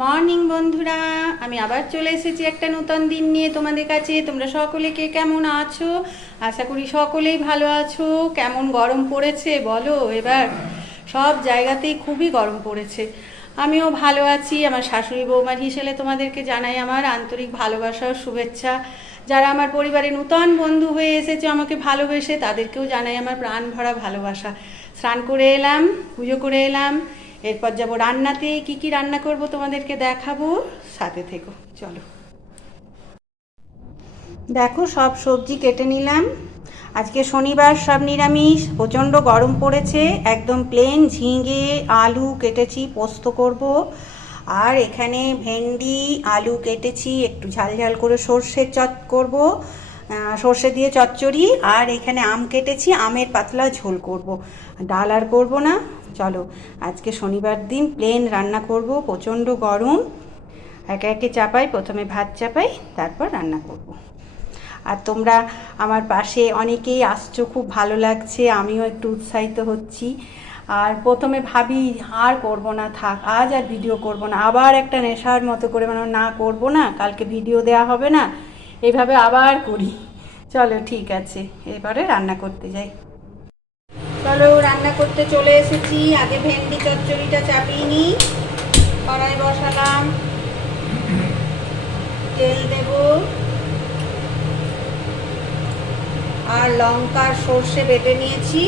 Morning বন্ধুরা, আমি আবার চলে এসেছি একটা নতুন দিন নিয়ে তোমাদের কাছে। তোমরা সকলে কে কেমন আছো? আশা করি সকলেই ভালো আছো। কেমন গরম পড়েছে বলো এবার? সব জায়গাতেই খুবই গরম পড়েছে। আমিও ভালো আছি। আমার শাশুড়ি বৌমার হিসেবে তোমাদেরকে জানাই আমার আন্তরিক ভালোবাসা ও শুভেচ্ছা। যারা আমার পরিবারে নূতন বন্ধু হয়ে এসেছে আমাকে ভালোবেসে, তাদেরকেও জানাই আমার প্রাণ ভরা ভালোবাসা। স্নান করে এলাম, পুজো করে এলাম, এরপর যাব রান্নাতে। কি কি রান্না করব তোমাদেরকে দেখাবো, সাথে থেকো। চলো, দেখো সব সবজি কেটে নিলাম। আজকে শনিবার, সব নিরামিষ। প্রচণ্ড গরম পড়েছে, একদম প্লেন ঝিঙে আলু কেটেছি, পোস্ত করব। আর এখানে ভেন্ডি আলু কেটেছি, একটু ঝাল ঝাল করে সর্ষে করব, সর্ষে দিয়ে চচ্চড়ি। আর এখানে আম কেটেছি, আমের পাতলা ঝোল করব। ডাল আর করব না। চলো, আজকে শনিবার দিন প্লেন রান্না করব। প্রচণ্ড গরম। একে একে চাপাই, প্রথমে ভাত চাপাই, তারপর রান্না করব। আর তোমরা আমার পাশে অনেকেই আসছো, খুব ভালো লাগছে, আমিও একটু উৎসাহিত হচ্ছি। আর প্রথমে ভাবি আর করব না, থাক আজ আর ভিডিও করব না, আবার একটা নেশার মতো করে মানে না করব না, কালকে ভিডিও দেয়া হবে না, এইভাবে আবার করি। চলো ঠিক আছে, এবারে রান্না করতে যাই। চলো, রান্না করতে চলে এসেছি। আগে ভেন্ডি চচ্চড়িটা চাপিয়ে নিই। কড়াই বসালাম, তেল দেব, আর লঙ্কা সর্ষে বেটে নিয়েছি,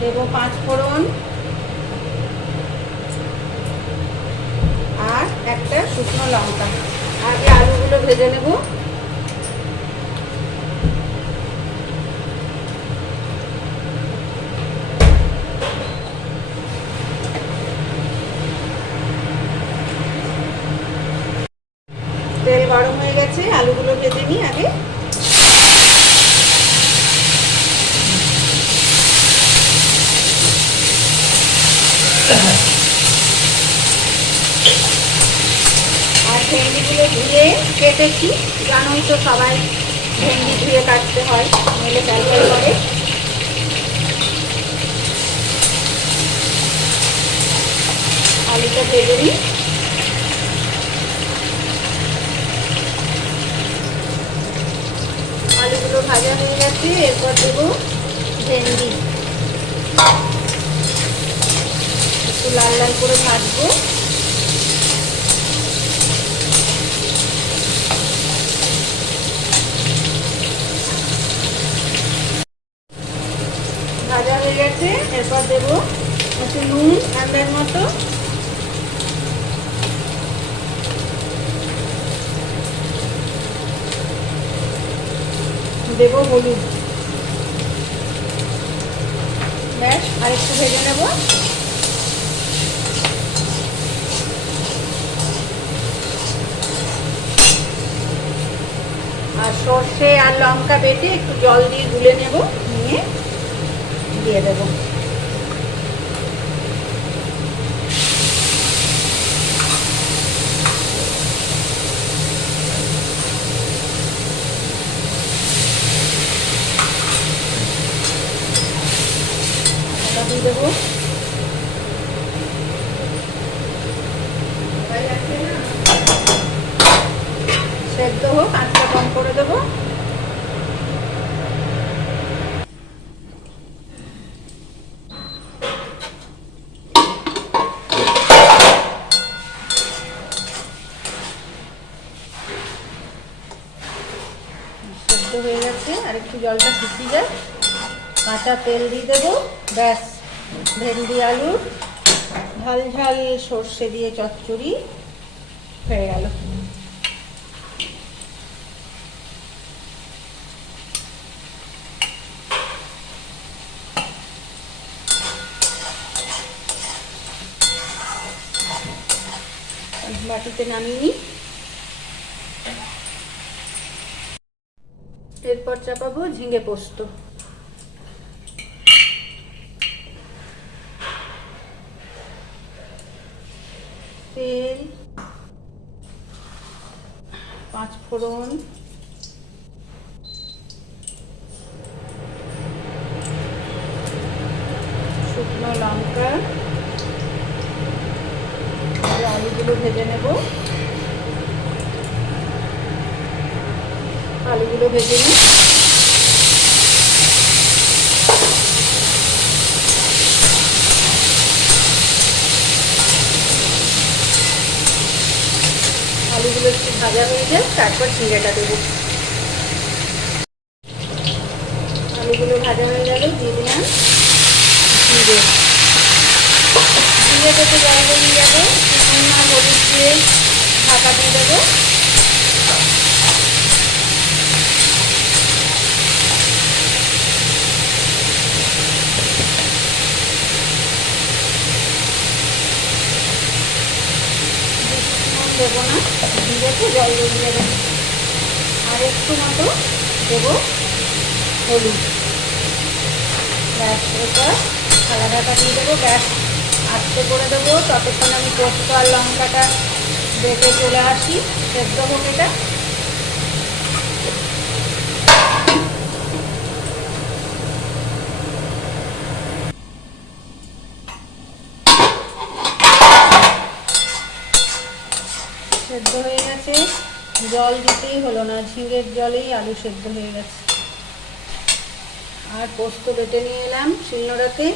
দেব 5 ফোড়ন আর একটা শুকনো লঙ্কা। আগে আলুগুলো ভেজে নেব। তেল গরম হয়ে গেছে, আলুগুলো ভেজে নিই আগে। আর ভেন্ডিগুলো ধুয়ে কেটেছি, জানোই তো সবাই ভেন্ডি ধুয়ে কাটতে হয়, নইলে ক্যালকাল করে। আলুটা ভেজে নিই। আলুগুলো ভাজা হয়ে গেছে, এরপর দেবো ভেন্ডি, একটু লাল লাল করে ভাজবো। ভাজা হয়ে গেছে, এরপর দেবো একটু নুন আন্দাজ মতো, দেবো হলুদ। ব্যাস, আর একটু ভেজে নেব। আর সর্ষে আর লঙ্কা বেটে একটু জল দিয়ে গুলে নেব, নিয়ে দিয়ে দেবো। দিয়ে দেবো। সেদ্ধ হোক, আঁচটা কম করে দেবো। সেদ্ধ হয়ে গেছে, আর একটু জলটা শুকিয়ে যায়, কাঁচা তেল দিয়ে দেবো। ব্যাস, ভেন্ডি আলুর ঝাল ঝাল সর্ষে দিয়ে চচ্চড়ি হয়ে গেল। বাটিতে নামিয়ে নিই। এরপর চাপাবো ঝিঙে পোস্ত। তেল, 5 ফোড়ন, লঙ্কা, আলুগুলো ভেজে নেব। আলুগুলো ভেজে নিই। আলুগুলো একটু ভাজা হয়ে যায়, তারপর ঝিঙেটা দেবো। আলুগুলো ভাজা হয়ে গেল, দিয়ে দিলাম জিরে। জিরে থেকে জল বেরিয়ে যাবে, নুন আর হলুদ দিয়ে ঢাকা দিয়ে দেবো। দেবো না, জিরেতে জল বেরিয়ে যাবে। আর একটু মতো দেবো হলুদ। গ্যাস এরপর থালা ঢাকা দিয়ে দেবো, গ্যাস আস্তে করে দেবো। ততক্ষণ আমি পোস্ত আর লঙ্কাটা বেটে চলে আসি, সেদ্ধ হোক এটা। সেদ্ধ হয়ে গেছে, জল দিতেই হলো না, ঝিঙের জলেই আলু সেদ্ধ হয়ে গেছে। আর পোস্ত বেটে নিয়ে এলাম শিলনোড়াতে।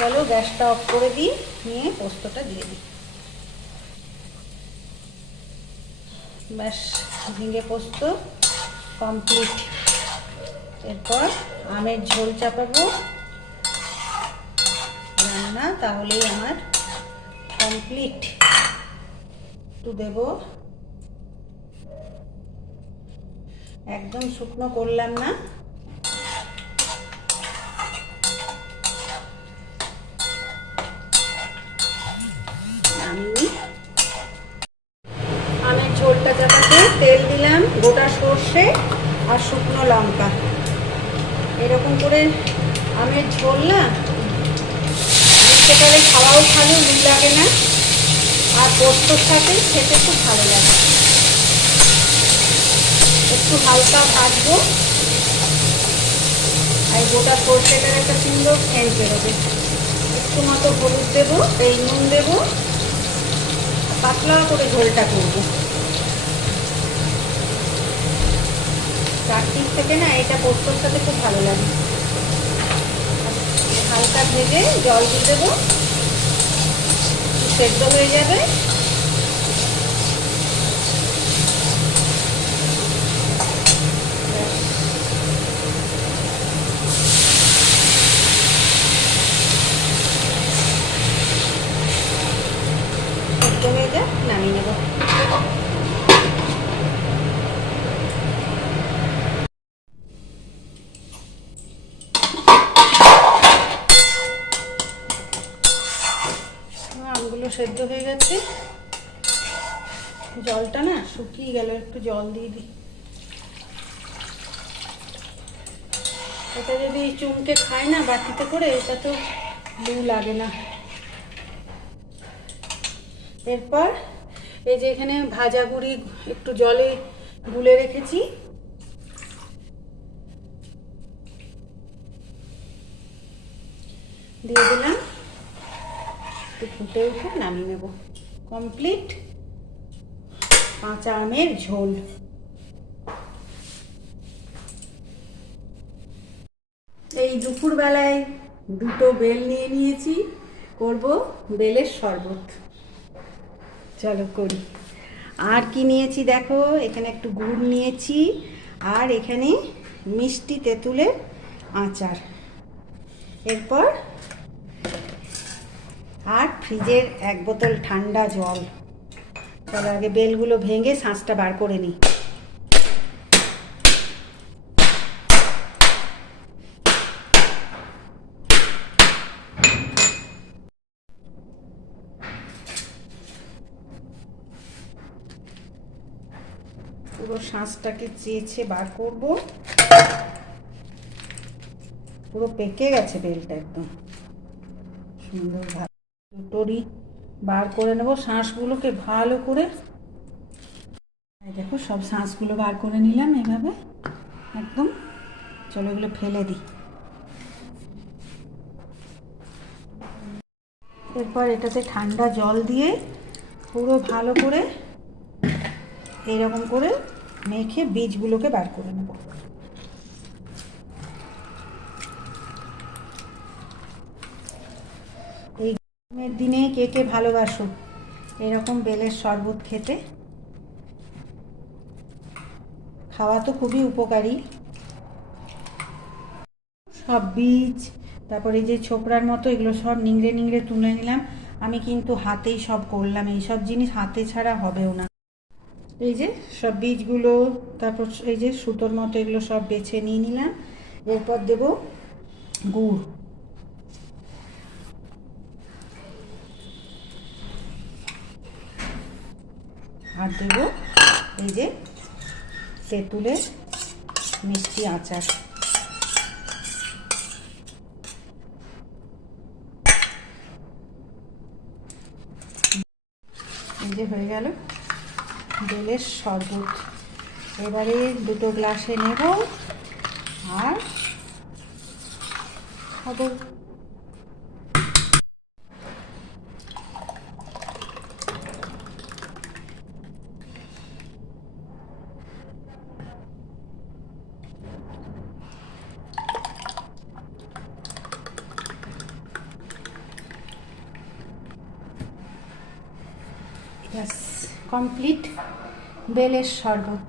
চলো গ্যাসটা অফ করে দিই, নিয়ে পোস্তটা দিয়ে দিই। ব্যাস, ঝিঙে পোস্ত কমপ্লিট। এরপর আমের ঝোল চাপাবো রান্না, তাহলেই আমার কমপ্লিট। একটু দেবো, একদম শুকনো করলাম না। আমের ঝোলটা চাপাতে তেল দিলাম, গোটা সর্ষে আর শুকনো লঙ্কা। এরকম করে আমের ঝোল না গ্রীষ্মকালে খাওয়াও ভালো, লু লাগে না, আর পোস্তর সাথে খেতে খুব ভালো লাগে। একটু হালকা ভাজবো, আর গোটা সর্ষেটার একটা সুন্দর সেন্ট বেরোবে। একটু মতো হলুদ দেবো, এই নুন দেবো, পাতলা করে ঝোলটা করবো। চাটনির থেকে না এটা পোস্তর সাথে খুব ভালো লাগে। হালকা ভেজে জল দিয়ে দেবো, সেদ্ধ হয়ে যাবে। সেদ্ধ হয়ে যায়, নামিয়ে নেব। আমগুলো সেদ্ধ হয়ে গেছে, জলটা না শুকিয়ে গেল, একটু জল দিয়ে দিই। এটা যদি চুমকে খায় না বাটিতে করে, এটা তো লু লাগে না। এরপর এই যে এখানে ভাজা গুঁড়ি একটু জলে গুলে রেখেছি, দিয়ে দিলাম। একটু ফুটে উঠে নামিয়ে নেব। কমপ্লিট কাঁচা আমের ঝোল। এই দুপুরবেলায় দুটো বেল নিয়ে নিয়েছি, করব বেলের শরবত। চলো করি। আর কি নিয়েছি দেখো, এখানে একটু গুড় নিয়েছি, আর এখানে মিষ্টি তেঁতুলের আচার। এরপর আর ফ্রিজের 1 বোতল ঠান্ডা জল। চলো আগে বেলগুলো ভেঙে শাঁসটা বার করে নিই। পুরো শাঁসটাকে চেয়েছে বার করব। পুরো পেকে গেছে বেলটা, একদম সুন্দরভাবে। দুটোরই বার করে নেব শাঁসগুলোকে ভালো করে। দেখো সব শাঁসগুলো বার করে নিলাম এভাবে একদম। চলো এগুলো ফেলে দিই। এরপর এটাতে ঠান্ডা জল দিয়ে পুরো ভালো করে এইরকম করে মেখে বীজগুলোকে বার করে নেব। এই গরমের দিনে কে কে ভালোবাসো এরকম বেলের শরবত খেতে? খাওয়া তো খুবই উপকারী। সব বীজ, তারপরে যে ছোকরার মতো এগুলো সব নিংড়ে নিংড়ে তুলে নিলাম। আমি কিন্তু হাতেই সব করলাম, এইসব জিনিস হাতে ছাড়া হবেও না। এই যে সব বীজগুলো, তারপর এই যে সুতোর মতো এগুলো সব বেছে নিয়ে নিলাম। এরপর দেব গুড়, আর দেব এই যে তেঁতুলের মিষ্টি আচার। এই যে হয়ে গেল বেলের শরবত। এবারে দুটো গ্লাসে নেব আর খাবো। ব্যাস কমপ্লিট বেলের শরবত।